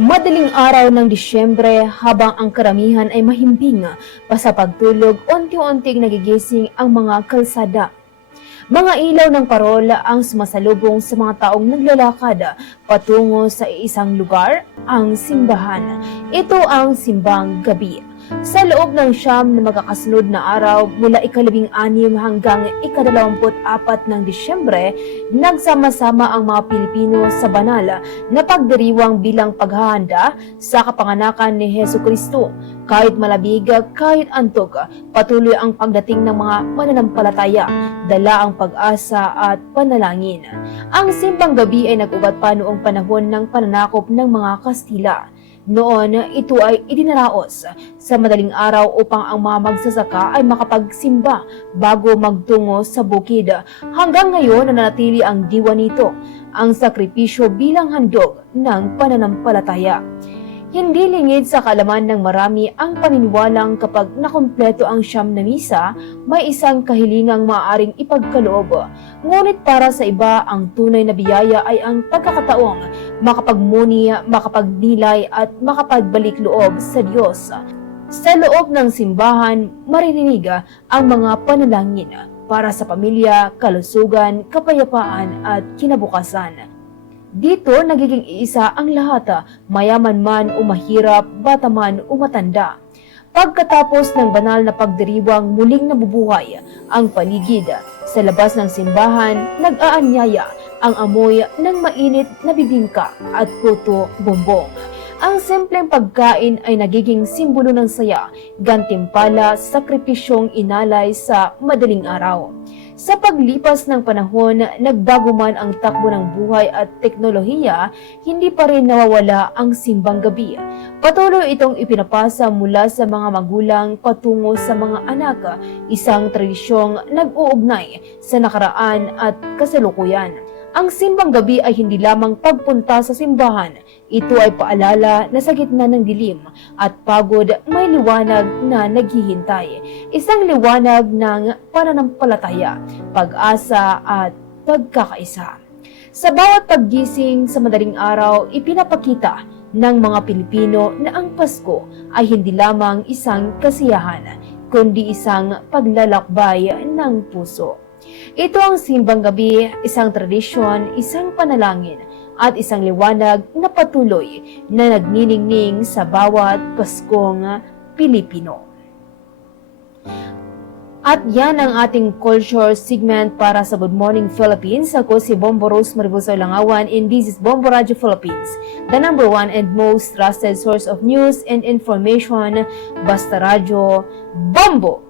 Madaling araw ng Disyembre habang ang karamihan ay mahimbing pa sa pagtulog, unti-unting nagigising ang mga kalsada. Mga ilaw ng parol ang sumasalubong sa mga taong naglalakad patungo sa isang lugar, ang simbahan. Ito ang simbang gabi. Sa loob ng siyam na magkakasunod na araw mula ika-14 hanggang ika-24 ng Disyembre, nagsama-sama ang mga Pilipino sa banal na pagdiriwang bilang paghahanda sa kapanganakan ni Hesukristo. Kahit malabig, kahit antog, patuloy ang pagdating ng mga mananampalataya, dala ang pag-asa at panalangin. Ang simbang gabi ay nag-ugat pa noong panahon ng pananakop ng mga Kastila. Noon, ito ay idinaraos sa madaling araw upang ang mga magsasaka ay makapagsimba bago magtungo sa bukid. Hanggang ngayon, nananatili ang diwa nito, ang sakripisyo bilang handog ng pananampalataya. Hindi lingid sa kaalaman ng marami ang paniniwalang kapag nakumpleto ang siyam na misa, may isang kahilingang maaaring ipagkaloob. Ngunit para sa iba, ang tunay na biyaya ay ang pagkakataong makapagmuni, makapagnilay at makapagbalik loob sa Diyos. Sa loob ng simbahan, maririnig ang mga panalangin para sa pamilya, kalusugan, kapayapaan at kinabukasan. Dito nagiging iisa ang lahat, mayaman man o mahirap, bata man o matanda. Pagkatapos ng banal na pagdiriwang, muling nabubuhay ang paligid. Sa labas ng simbahan, nag-aanyaya ang amoy ng mainit na bibingka at puto bumbong. Ang simpleng pagkain ay nagiging simbolo ng saya, gantimpala sa sakripisyong inalay sa madaling araw. Sa paglipas ng panahon, nagbago man ang takbo ng buhay at teknolohiya, hindi pa rin nawawala ang simbang gabi. Patuloy itong ipinapasa mula sa mga magulang patungo sa mga anak, isang tradisyong nag-uugnay sa nakaraan at kasalukuyan. Ang simbang gabi ay hindi lamang pagpunta sa simbahan, ito ay paalala na sa gitna ng dilim at pagod may liwanag na naghihintay. Isang liwanag ng pananampalataya, pag-asa at pagkakaisa. Sa bawat paggising sa madaling araw, ipinapakita ng mga Pilipino na ang Pasko ay hindi lamang isang kasiyahan, kundi isang paglalakbay ng puso. Ito ang simbang gabi, isang tradisyon, isang panalangin, at isang liwanag na patuloy na nagniningning sa bawat Paskong Pilipino. At yan ang ating culture segment para sa Good Morning Philippines. Ako si Bombo Rose Maribuso Langawan and this is Bombo Radio Philippines, the number one and most trusted source of news and information. Basta Radyo, Bombo!